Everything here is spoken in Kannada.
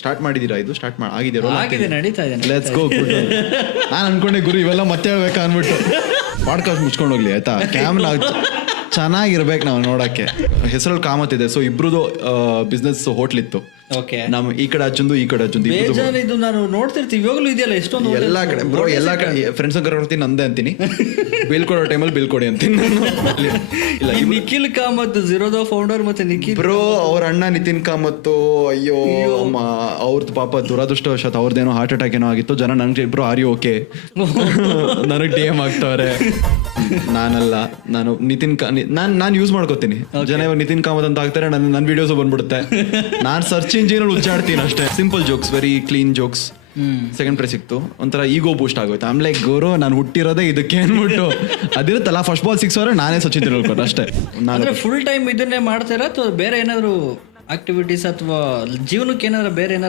ಸ್ಟಾರ್ಟ್ ಮಾಡಿದ್ದೀರಾ? ಇದು ಸ್ಟಾರ್ಟ್ ಆಗಿದ್ದೀರೋ? ಆಗಿದೆ, ನಡೀತಾ ಇದೆ. Let's go. ನಾನು ಅನ್ಕೊಂಡೆ ಗುರು ಇವೆಲ್ಲ ಮತ್ತೆ ಹೇಳ್ಬೇಕಾ ಅಂದ್ಬಿಟ್ಟು ಪಾಡ್ಕಾಸ್ಟ್ ಮುಚ್ಕೊಂಡು ಹೋಗ್ಲಿ ಆಯ್ತಾ. ಕ್ಯಾಮ್ರಾ ಚೆನ್ನಾಗಿರ್ಬೇಕು ನಾವು ನೋಡಕ್ಕೆ. ಹೆಸರಲ್ಲಿ ಕಾಮತ್ ಇದೆ. ಸೊ ಇಬ್ರದ್ದು ಬಿಸ್ನೆಸ್ ಹೋಟ್ಲ್ ಇತ್ತು. ಓಕೆ, ನಮ್ ಈ ಕಡೆ ಅಜ್ಜಂದು ಈ ಕಡೆ ಅಜ್ಜಂದು ಇದು ನಾನು ನೋಡ್ತಿರ್ತೀವಿ ಇವಾಗಲೂ ಇದೆಯಲ್ಲ ಎಷ್ಟೊಂದು ಎಲ್ಲಾ ಕಡೆ ಬ್ರೋ. ಎಲ್ಲಾ ಕಡೆ ಫ್ರೆಂಡ್ಸ್ ಕರ್ಕೊಡ್ತೀನಿ, ನಂದೇ ಅಂತೀನಿ. ಬಿಲ್ ಕೊಡೋ ಟೈಮಲ್ಲಿ ಬಿಲ್ ಕೊಡಿ ಅಂತೀನಿ ನಾನು. ಇಲ್ಲ, ನಿಖಿಲ್ ಕಾಮತ್ ಝೀರೋದ ಫೌಂಡರ್ ಮತ್ತೆ ನಿಖಿಲ್ ಬ್ರೋ ಅವ್ರ ಅಣ್ಣ ನಿತಿನ್ ಕಾಮತ್ತು. ಅಯ್ಯೋ ಅಮ್ಮ, ಅವ್ರದ್ದು ಪಾಪ ದುರದೃಷ್ಟವಶಾತ್ ಅವ್ರದ್ದೇನೋ ಹಾರ್ಟ್ ಅಟ್ಯಾಕ್ ಏನೋ ಆಗಿತ್ತು. ಜನ ನಂಗೆ ಇಬ್ರು ಆರ್ ಯು ಓಕೆ ನನಗೆ ಡಿ ಎಮ್ ಆಗ್ತವ್ರೆ. ನಾನಲ್ಲ, ನಾನು ನಿತಿನ್ ನಾನು ಯೂಸ್ ಮಾಡ್ಕೋತೀನಿ. ಜನ ಇವಾಗ ನಿತಿನ್ ಕಾಮತ್ ಅಂತ ಹಾಕ್ತಾರೆ, ನನ್ನ ವಿಡಿಯೋಸ್ ಬಂದ್ಬಿಡುತ್ತೆ. ನಾನು ಸರ್ಚ್ ಇಂಜಿನಲ್ಲಿ ಉಚ್ಚಾಡ್ತೀನಿ ಅಷ್ಟೇ. Simple jokes, very clean jokes. Second prize ಸಿಕ್ತು, ಒಂಥರ ಈಗೋ ಬೂಸ್ಟ್ ಆಗೋಯ್ತು. ಆಮ್ ಲೈಕ್ ಗುರು ನಾನು ಹುಟ್ಟಿರೋದೇ ಇದಕ್ಕೆ ಅಂದ್ಬಿಟ್ಟು ಅದಿರುತ್ತಲ್ಲ, ಫಸ್ಟ್ ಬಾಲ್ 6 ಅವರೇ ನಾನೇ ಸಚಿನ್ ತೆಂಡೂಲ್ಕರ್ ಅಷ್ಟೇ. ನಾನು ಫುಲ್ ಟೈಮ್ ಇದನ್ನೇ ಮಾಡ್ತೀರಾ ಅಥವಾ ಬೇರೆ ಏನಾದ್ರು ಆಕ್ಟಿವಿಟೀಸ್ ಅಥವಾ ಜೀವನಕ್ಕೆ ಏನಾದ್ರು ಬೇರೆ ಏನಾದ್ರು